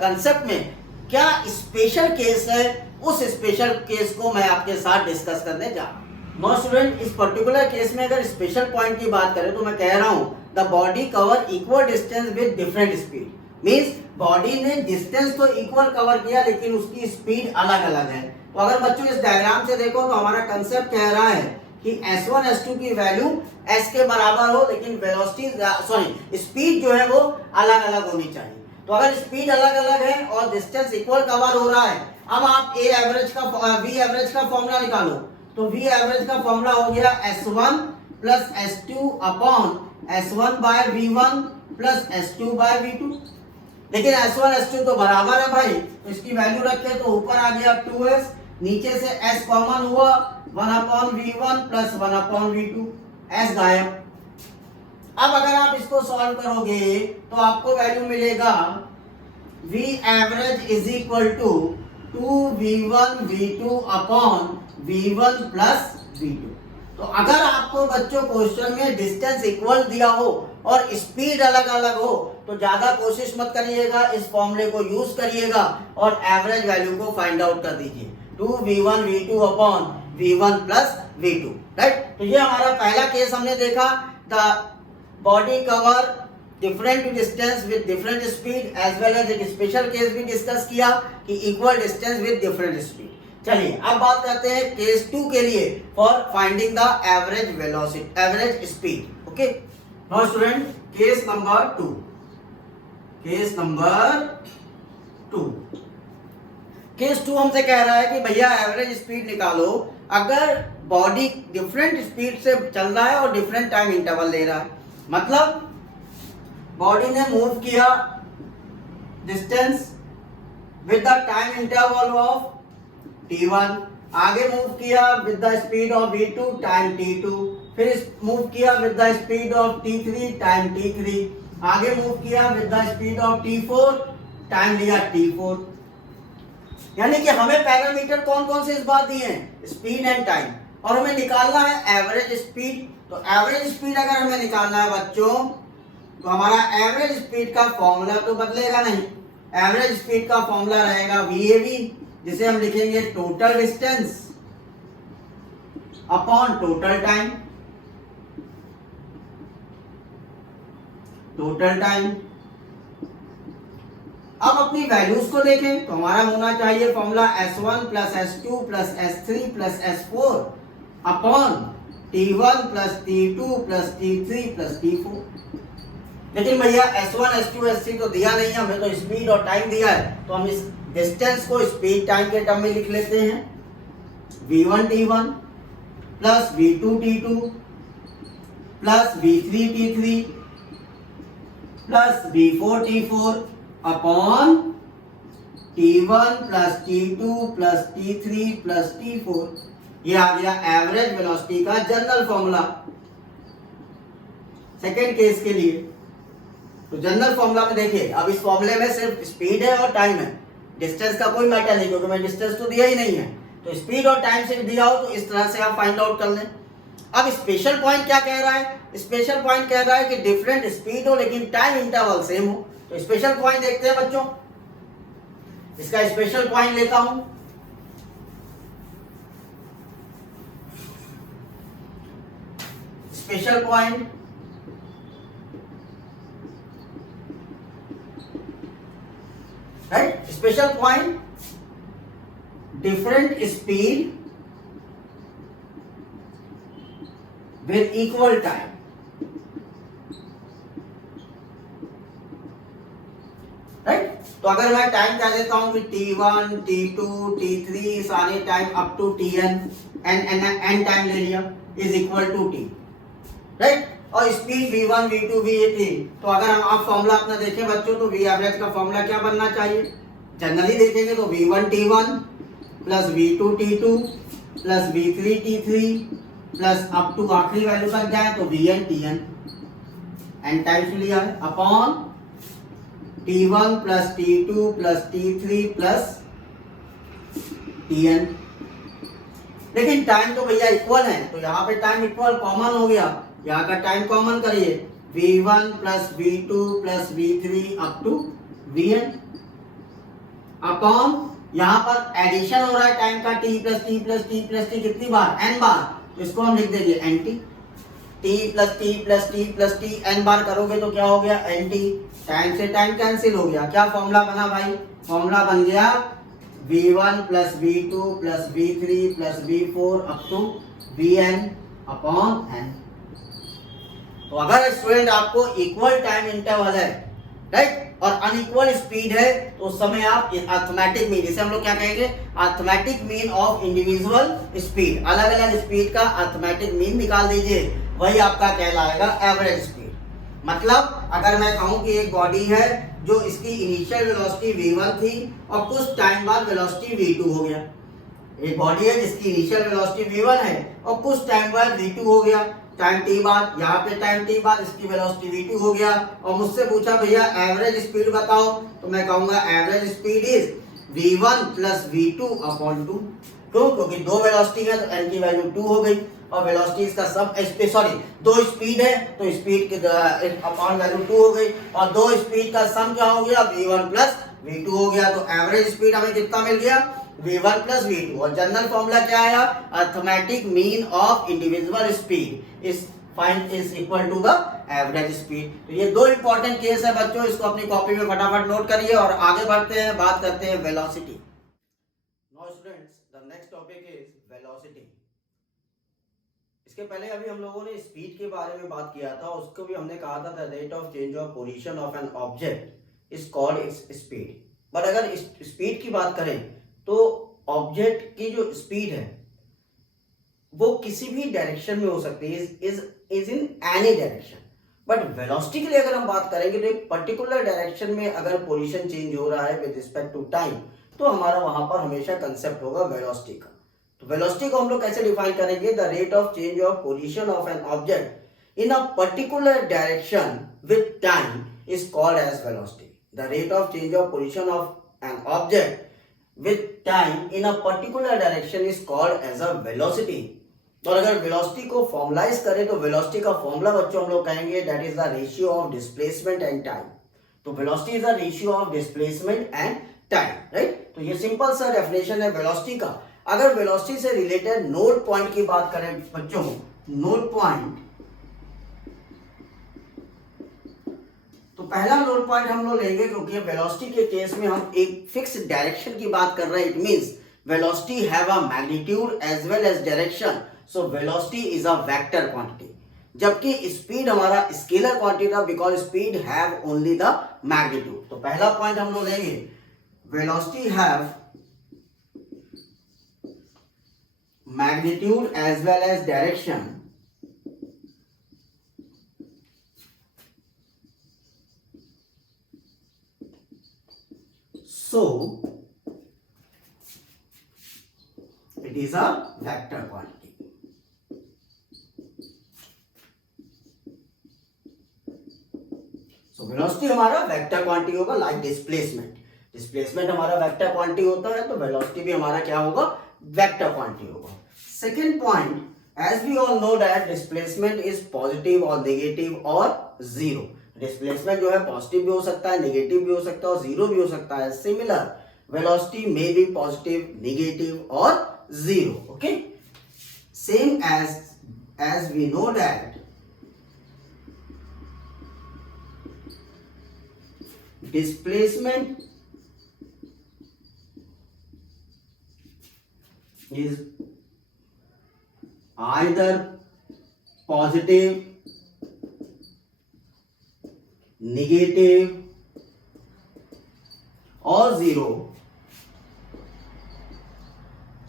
कंसेप्ट में क्या स्पेशल केस है, उस स्पेशल केस को मैं आपके साथ डिस्कस करने जा रहा हूं। नो स्टूडेंट, इस पर्टिकुलर केस में अगर स्पेशल पॉइंट की बात करें तो मैं कह रहा हूं the body cover equal distance with different speed. Means body ने डिस्टेंस तो इक्वल कवर किया लेकिन उसकी स्पीड अलग अलग है। तो अगर बच्चों इस डायग्राम से देखो तो हमारा कंसेप्ट कह रहा है कि S1 S2 की वैल्यू S के बराबर हो, लेकिन वेलोसिटी स्पीड जो है वो अलग अलग होनी चाहिए। तो अगर स्पीड अलग अलग है और डिस्टेंस इक्वल कवर हो रहा है, अब आप वी एवरेज का फॉर्मूला निकालो। तो वी एवरेज का फॉर्मूला हो गया S1 plus S2 upon S1 by V1 plus S2 by V2। लेकिन S1 S2 तो बराबर है भाई, तो इसकी वैल्यू रखे तो ऊपर आ गया 2s, नीचे से s कॉमन हुआ 1/v1 प्लस 1/v2, s गायब। अब अगर आप इसको सॉल्व करोगे तो आपको वैल्यू मिलेगा v average is equal to 2v1 v2 upon v1 plus v2। तो अगर आपको बच्चों क्वेश्चन में डिस्टेंस इक्वल दिया हो और स्पीड अलग अलग हो तो ज्यादा कोशिश मत करिएगा, इस फॉर्मूले को यूज करिएगा और एवरेज वैल्यू को फाइंड आउट कर दीजिए 2v1 v2 upon v1 plus v2, right. तो ये हमारा पहला केस हमने देखा, the body cover different distance with different speed, as well as एक स्पेशल केस भी डिस्कस किया कि equal distance with different speed. चलिए अब बात करते हैं केस 2 के लिए for finding the average velocity, average speed. Okay, now student case number 2, case number 2, case 2 हमसे कह रहा है कि भैया एवरेज स्पीड निकालो अगर बॉडी डिफरेंट स्पीड से चल रहा है और डिफरेंट टाइम इंटरवल ले रहा है। मतलब बॉडी ने मूव किया distance with the time interval of t1, आगे मूव किया with the speed of v2 time t2, फिर मूव किया with the speed of t3 time t3, आगे मूव किया with the speed of t4 time लिया t4। यानी कि हमें पैरामीटर कौन कौन से इस बात दिए हैं, स्पीड एंड टाइम, और हमें निकालना है एवरेज स्पीड। तो एवरेज स्पीड अगर हमें निकालना है बच्चों तो हमारा एवरेज स्पीड का फॉर्मूला तो बदलेगा नहीं, एवरेज स्पीड का फॉर्मूला रहेगा VAV, जिसे हम लिखेंगे total distance upon total time, total time. अब अपनी वैल्यूज को देखें तो हमारा होना चाहिए formula S1 plus S2 plus S3 plus S4 upon T1 plus T2 plus T3 plus T4। लेकिन भैया S1 S2 S3 तो दिया नहीं, हमें तो स्पीड और टाइम दिया है, तो हम इस डिस्टेंस को स्पीड टाइम के टर्म में लिख लेते हैं v1 t1 plus v2 t2 plus v3 t3 plus v4 t4 upon t1 plus t2 plus t3 plus t4। ये आ गया एवरेज वेलोसिटी का जनरल फॉर्मूला सेकेंड केस के लिए। तो जनरल फॉर्मूला में देखिए, अब इस फॉर्मूले में सिर्फ स्पीड है और टाइम है, डिस्टेंस का कोई मैटर नहीं, क्योंकि मैं डिस्टेंस तो दिया ही नहीं है। तो स्पीड और टाइम से दिया हो तो इस तरह से आप फाइंड आउट कर लें। अब स्पेशल पॉइंट क्या कह रहा है, स्पेशल पॉइंट कह रहा है कि डिफरेंट स्पीड हो लेकिन टाइम इंटरवल सेम हो। तो स्पेशल पॉइंट देखते हैं बच्चों, इसका स्पेशल पॉइंट लेता हूं। Special point right, special point different speed with equal time. Right, तो अगर मैं टाइम कह देता हूं कि t1 t2 t3 सारे time up to tn, n time ले लिया, is equal to t, right. और स्पीड v1 v2 v3, तो अगर हम आप फॉर्मूला अपना देखें बच्चों तो v एवरेज का फॉर्मूला क्या बनना चाहिए, जनरली देखेंगे तो v1 t1 plus v2 t2 plus v3 t3 plus up to आखिरी वैल्यू तक जाए तो vn tn, n टाइम्स लिया है, upon t1 plus t2 plus t3 plus tn। लेकिन टाइम तो भैया इक्वल है, तो यहाँ पे टाइम इक्वल कॉमन हो गया, यहाँ का टाइम कॉमन करिए v1 plus v2 plus v3 up to vn, upon यहाँ पर एडिशन हो रहा है टाइम का t plus t plus t plus t कितनी बार, n बार, तो इसको हम लिख देंगे nt, t plus t plus t plus t n बार करोगे तो क्या हो गया nt, टाइम से टाइम कैंसिल हो गया, क्या फॉर्मूला बना भाई, फॉर्मूला बन गया v1 plus v2 plus v3 plus v4 up to vn upon n। तो अगर स्टूडेंट आपको इक्वल टाइम इंटरवल है, राइट, और अनइक्वल स्पीड है, तो उस समय आप अर्थमेटिक मीन, इसे हम लोग क्या कहेंगे, arithmetic mean of individual speed, अलग अलग स्पीड का अर्थमेटिक मीन निकाल दीजिए, वही आपका कहलाएगा एवरेज स्पीड। मतलब अगर मैं कहूं कि एक बॉडी है जो इसकी इनिशियल वेलोसिटी v1 थी और कुछ टाइम बाद वेलोसिटी v2 हो गया। एक बॉडी है जिसकी इनिशियल वेलोसिटी v1 है और कुछ टाइम बाद v2 हो गया, टाइम t बाद, यहाँ पे टाइम t बाद इसकी वेलोसिटी v2 हो गया और मुझसे पूछा भैया एवरेज स्पीड बताओ, तो मैं कहूंगा average speed is v1 plus v2 upon 2। क्यों? क्योंकि दो वेलोसिटी है तो n की वैल्यू 2 हो गई और वेलोसिटी इसका सब दो स्पीड है तो स्पीड के अपॉन वैल्यू 2 हो गई और दो स्पीड का सम क्या हो गया v1 प्लस v2 हो गया। तो एवरेज स्पीड हमें कितना मिल गया v1 प्लस v2 और जनरल फॉर्मूला क्या आया arithmetic mean of individual speed is equal to the average speed. तो ये दो इंपॉर्टेंट केस है बच्चों, इसको अपनी कॉपी में फटाफट नोट करिए और आगे बढ़ते हैं, बात करते हैं velocity. Now students the next topic is velocity. इसके पहले अभी हम लोगों ने स्पीड के बारे में बात किया था, उसको भी हमने कहा था the rate of change of position of an object is called its speed. But अगर स्पीड की बात करें तो ऑब्जेक्ट की जो स्पीड है वो किसी भी डायरेक्शन में हो सकती है, is in any direction. But velocity के लिए अगर हम बात करेंगे तो एक पर्टिकुलर डायरेक्शन में अगर पोजीशन चेंज हो रहा है विद रिस्पेक्ट टू टाइम तो हमारा वहां पर हमेशा कंसेप्ट होगा वेलोसिटी का। तो वेलोसिटी को हम लोग कैसे डिफाइन करेंगे, the rate of change of position of an object in a particular direction with time is called as velocity. The rate of change of position of an object with time in a particular direction is called as a velocity। और अगर velocity को formalise करें तो velocity का formula बच्चों हम लोग कहेंगे that is the ratio of displacement and time. तो velocity is the ratio of displacement and time, right. तो ये सिंपल सा डेफिनेशन है वेलोसिटी का। अगर वेलोसिटी से रिलेटेड नोड पॉइंट की बात करें बच्चों, नोड पॉइंट, तो पहला नोड पॉइंट हम लोग लेंगे क्योंकि वेलोसिटी के केस में हम एक फिक्स डायरेक्शन की बात कर रहे हैं। It means velocity have a magnitude as well as direction, so velocity is a vector quantity. जबकि स्पीड हमारा स्केलर क्वांटिटी था because speed have only the magnitude. तो पहला पॉइंट हम लोग लेंगे velocity have magnitude as well as direction, so it is a vector quantity। so velocity हमारा vector quantity होगा लाइक डिस्प्लेसमेंट। डिस्प्लेसमेंट हमारा वेक्टर क्वांटिटी होता है तो वेलोसिटी भी हमारा क्या होगा, वेक्टर क्वांटिटी होगा। Second point, as we all know that displacement is positive और नेगेटिव और जीरो। डिस्प्लेसमेंट जो है पॉजिटिव भी हो सकता है, नेगेटिव भी हो सकता है और जीरो भी हो सकता है। Similar velocity may be positive, negative और zero. Okay, same as we know that displacement is either positive, negative or zero,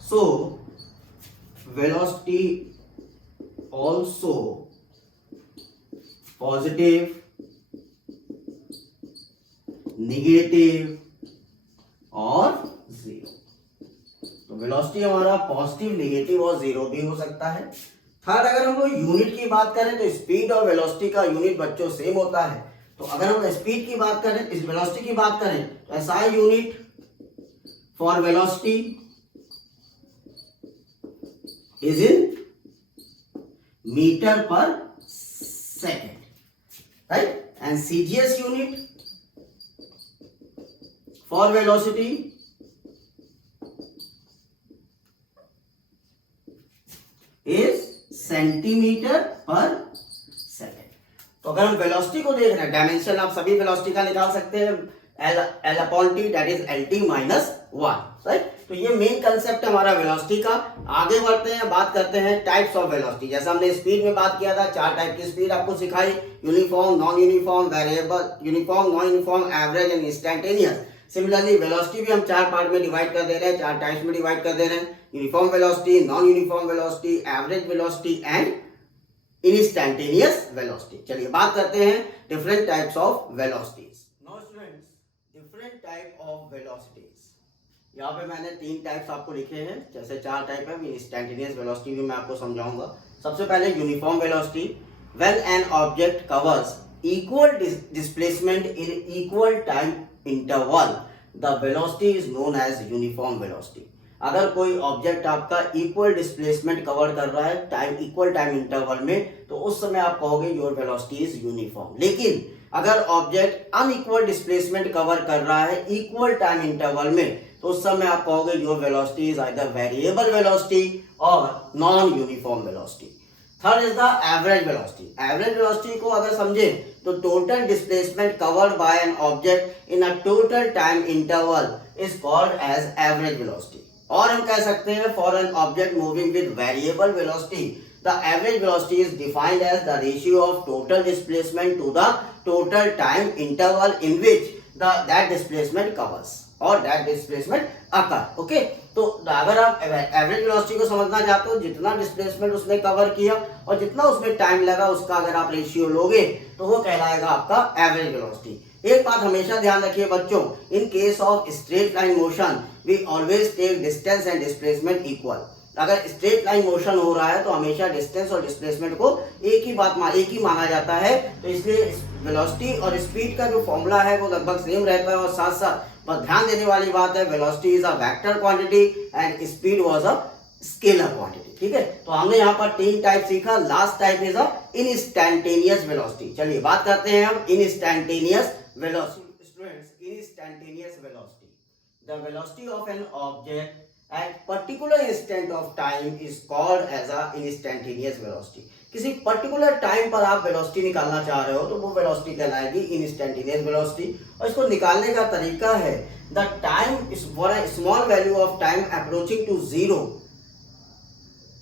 so velocity also positive, negative और जीरो। तो वेलोसिटी हमारा पॉजिटिव, नेगेटिव और जीरो भी हो सकता है। थर्ड, अगर हम लोग यूनिट की बात करें तो स्पीड और वेलोसिटी का यूनिट बच्चों सेम होता है। तो अगर हम स्पीड की बात करें, इस वेलोसिटी की बात करें तो SI unit for velocity is in metre per second, right. And CGS unit for velocity is centimetre per second. तो अगर हम वेलोसिटी को देख रहे हैं, डायमेंशन आप सभी वेलोसिटी का निकाल सकते हैं, L upon T that is L T minus one, right. तो ये मेन कंसेप्ट है हमारा वेलोसिटी का। आगे बढ़ते हैं, बात करते हैं टाइप्स ऑफ वेलोसिटी। जैसा हमने स्पीड में बात किया था, 4 टाइप की स्पीड आपको सिखाई, uniform, non uniform, variable, uniform, non uniform, average and instantaneous. Similarly velocity भी हम 4 पार्ट में डिवाइड कर दे रहे हैं, 4 टाइप्स में डिवाइड कर दे रहे हैं, uniform velocity, non uniform velocity, average velocity and instantaneous velocity. चलिए बात करते हैं different types of velocities. Now students, different type of velocities. यहाँ पे मैंने 3 टाइप्स आपको लिखे हैं, जैसे 4 टाइप है, इंस्टैंटेनियस वेलोसिटी भी मैं आपको समझाऊंगा। सबसे पहले uniform velocity, when an object covers equal displacement in equal time interval the velocity is known as uniform velocity. अगर कोई ऑब्जेक्ट आपका इक्वल डिस्प्लेसमेंट कवर कर रहा है इक्वल टाइम इंटरवल में, तो उस समय आप कहोगे योर वेलोसिटी इज यूनिफॉर्म। लेकिन अगर ऑब्जेक्ट अनइक्वल डिस्प्लेसमेंट कवर कर रहा है इक्वल टाइम इंटरवल में, तो उस समय आप कहोगे your velocity is either variable velocity और non uniform velocity. Third is the average velocity. Average velocity को अगर समझे तो total displacement covered by an object in a total time interval is called as average velocity. और हम कह सकते हैं for an object moving with variable velocity the average velocity is defined as the ratio of total displacement to the total time interval in which that displacement covers और that displacement occur. Okay, तो अगर आप average velocity को समझना चाहते हो, जितना displacement उसने कवर किया और जितना उसमें टाइम लगा, उसका अगर आप रेशियो लोगे तो वो कहलाएगा आपका एवरेज वेलोसिटी। एक बात हमेशा ध्यान रखिए बच्चों, in case of straight line motion we always take distance and displacement equal. अगर स्ट्रेट लाइन मोशन हो रहा है तो हमेशा डिस्टेंस और डिस्प्लेसमेंट को एक ही माना जाता है। तो इसलिए वेलोसिटी और स्पीड का जो फॉर्मूला है वो लगभग सेम रहता है। और साथ साथ बस ध्यान देने वाली बात है, velocity is a vector quantity and speed was a scalar quantity. ठीक है, तो हमने यहाँ पर 3 टाइप सीखा। Last type is a instantaneous velocity. चलिए बात करते हैं हम instantaneous velocity. Students, instantaneous velocity, the velocity of an object at particular instant of time is called as a instantaneous velocity। किसी पर्टिकुलर टाइम पर आप वेलोसिटी निकालना चाह रहे हो तो वो वेलोसिटी कहलाएगी इंस्टैंटेनियस वेलोसिटी। और इसको निकालने का तरीका है, the time is for a small value of time approaching to zero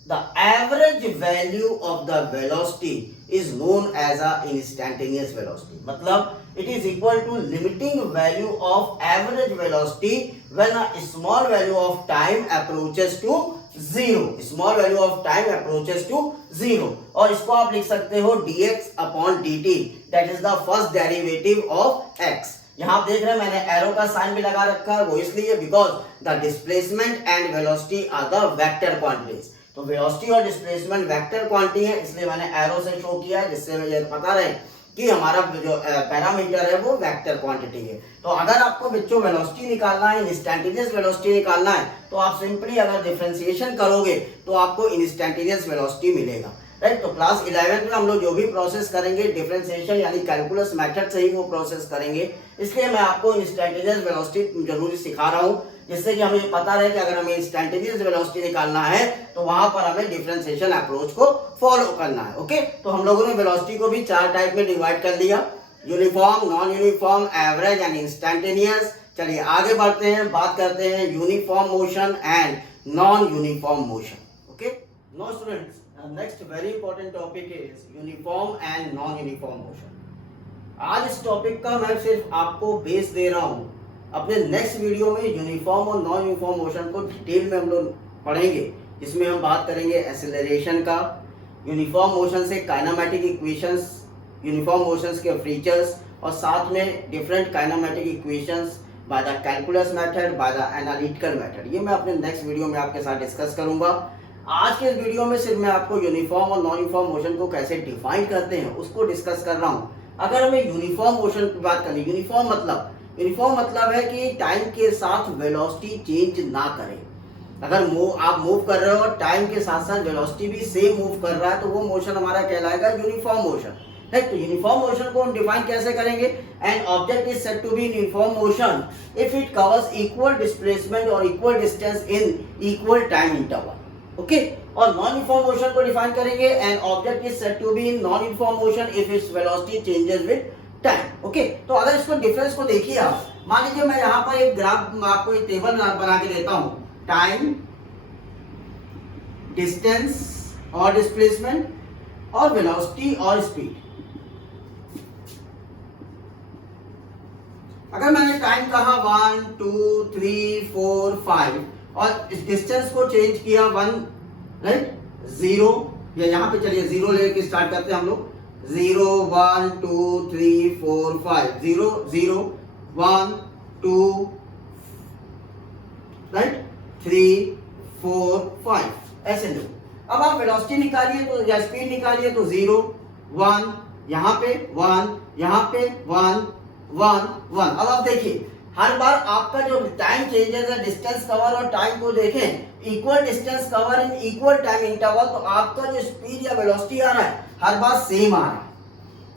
the average value of the velocity is known as a instantaneous velocity। मतलब it is equal to limiting value of average velocity when a small value of time approaches to zero। small value of time approaches to zero। और इसको आप लिख सकते हो dx upon dt, that is the first derivative of x। यहाँ आप देख रहे हैं मैंने एरो का साइन भी लगा रखा है, वो इसलिए because the displacement and velocity are the vector quantities. तो वेलोसिटी और डिस्प्लेसमेंट वेक्टर क्वांटिटी है, इसलिए मैंने एरो से शो किया है, जिससे मुझे पता रहे कि हमारा जो पैरामीटर है वो वेक्टर क्वांटिटी है। तो अगर आपको बच्चों वेलोसिटी निकालना है, इंस्टैंटेनियस वेलोसिटी निकालना है, तो आप सिंपली अगर डिफरेंशिएशन करोगे तो आपको इंस्टैंटेनियस वेलोसिटी मिलेगा। राइट, तो क्लास 11 में हम लोग जो भी प्रोसेस करेंगे डिफरेंशिएशन यानी कैलकुलस मेथड से ही वो प्रोसेस करेंगे। इसलिए मैं आपको इंस्टैंटेनियस वेलोसिटी जरूरी सिखा रहा हूँ, जिससे कि हमें पता रहे कि अगर हमें इंस्टैंटेनियस वेलोसिटी निकालना है तो वहां पर हमें डिफरेंशिएशन अप्रोच को फॉलो करना है। ओके, तो हम लोगों ने वेलोसिटी को भी 4 टाइप में डिवाइड कर दिया, uniform, non uniform, average and instantaneous. चलिए आगे बढ़ते हैं, बात करते हैं uniform motion and non uniform motion. Okay, no students, next very important topic is uniform and non uniform motion. आज इस टॉपिक का मैं सिर्फ आपको बेस दे रहा हूँ। अपने नेक्स्ट वीडियो में यूनिफॉर्म और नॉन यूनिफॉर्म मोशन को डिटेल में हम लोग पढ़ेंगे, जिसमें हम बात करेंगे एक्सेलरेशन का, यूनिफॉर्म मोशन से काइनेमेटिक इक्वेशंस, यूनिफॉर्म मोशंस के फीचर्स और साथ में different kinematic equations by the calculus method, by the analytical method. ये मैं अपने नेक्स्ट वीडियो में आपके साथ डिस्कस करूंगा। आज के इस वीडियो में सिर्फ मैं आपको यूनिफॉर्म और नॉन यूनिफॉर्म मोशन को कैसे डिफाइन करते हैं उसको डिस्कस कर रहा हूँ। अगर हमें यूनिफॉर्म मोशन की बात करें, यूनिफॉर्म मतलब है कि टाइम के साथ वेलोसिटी चेंज ना करें। अगर आप मूव कर रहे हो और टाइम के साथ साथ वेलोसिटी भी सेम मूव कर रहा है तो वो मोशन हमारा कहलाएगा यूनिफॉर्म मोशन। राइट, तो यूनिफॉर्म मोशन को हम डिफाइन कैसे करेंगे? An object is said to be in uniform motion if it covers equal displacement और equal distance in equal time interval. Okay, और नॉन यूनिफॉर्म मोशन को डिफाइन करेंगे, an object is said to be in non uniform motion if its velocity changes with time. Okay, तो अगर इसको difference को देखिए आप, मान लीजिए मैं यहाँ पर एक ग्राफ आपको एक टेबल बना के देता हूँ, टाइम, डिस्टेंस और डिस्प्लेसमेंट और वेलोसिटी और स्पीड। अगर मैंने टाइम कहा 1 2 3 4 5 और डिस्टेंस को चेंज किया 1, राइट, 0, या यहाँ पे चलिए 0 लेके स्टार्ट करते हैं हम लोग, 0 1 2 3 4 5, 0 0 1 2, राइट, 3, 4, 5, ऐसे लो। अब आप वेलोसिटी निकालिए तो या स्पीड निकालिए तो 0, 1, यहाँ पे 1, यहाँ पे 1, 1, 1। अब आप देखिए हर बार आपका जो टाइम चेंजेस है, डिस्टेंस कवर और टाइम को देखें, equal distance cover in equal time interval, तो आपका जो स्पीड या वेलोसिटी आ रहा है हर बार सेम आ रहा है,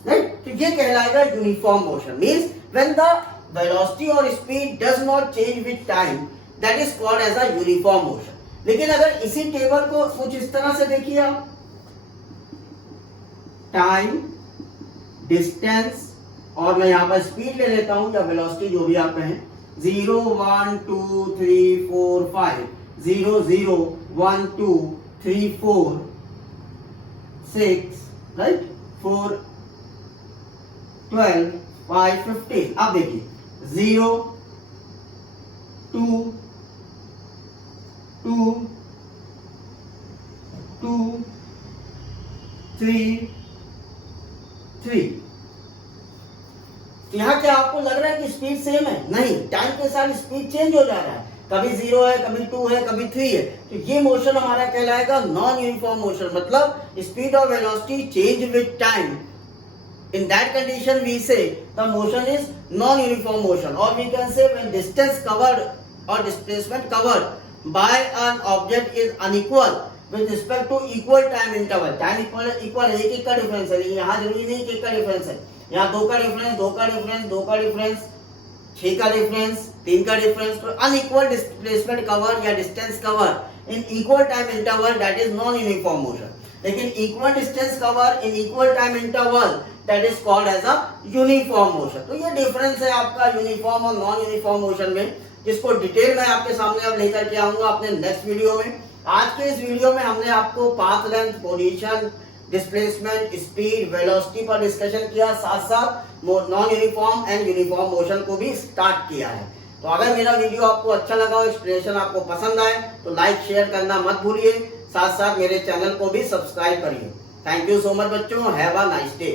राइट। तो ये कहलाएगा uniform motion. Means when the velocity और speed does not change with time, that is called as a uniform motion. लेकिन अगर इसी टेबल को कुछ इस तरह से देखिए आप, टाइम, डिस्टेंस और मैं यहां पर स्पीड ले लेता हूं या वेलोसिटी जो भी आप कहें, 0, 1, 2, 3, 4, 5, 0, 0, 1, 2, 3, 4, 6, राइट, 4, 12, 5, 15। अब देखिए 0, 2, 2, 2, 3, 3। यहाँ क्या आपको लग रहा है कि स्पीड सेम है? नहीं, टाइम के साथ स्पीड चेंज हो जा रहा है, कभी 0 है, कभी 2 है, कभी 3 है। तो ये मोशन हमारा कहलाएगा नॉन यूनिफॉर्म मोशन, मतलब स्पीड और velocity change with time. In that condition we say the motion is non-uniform motion, or we can say when distance covered or displacement covered by an object is unequal with respect to equal time interval। Time equal है, एक का difference है, लेकिन यहाँ जरूरी नहीं कि एक का डिफरेंस है, यहाँ 2 का डिफरेंस, 2 का डिफरेंस, 2 का डिफरेंस, 6 का डिफरेंस, 3 का डिफरेंस। तो अनइक्वल डिस्प्लेसमेंट कवर या distance cover in equal time interval, that is non uniform motion. लेकिन equal distance cover in equal time interval, that is called as a uniform motion. तो ये difference है आपका uniform और non uniform motion में, जिसको detail में आपके सामने अब लेकर के आऊंगा अपने नेक्स्ट वीडियो में। आज के इस वीडियो में हमने आपको path length, position, displacement, speed, velocity पर डिस्कशन किया, साथ साथ non uniform and uniform motion को भी स्टार्ट किया है। तो अगर मेरा वीडियो आपको अच्छा लगा हो, एक्सप्लेनेशन आपको पसंद आए, तो लाइक शेयर करना मत भूलिए, साथ साथ मेरे चैनल को भी सब्सक्राइब करिए। थैंक यू सो मच बच्चों, हैव अ नाइस डे।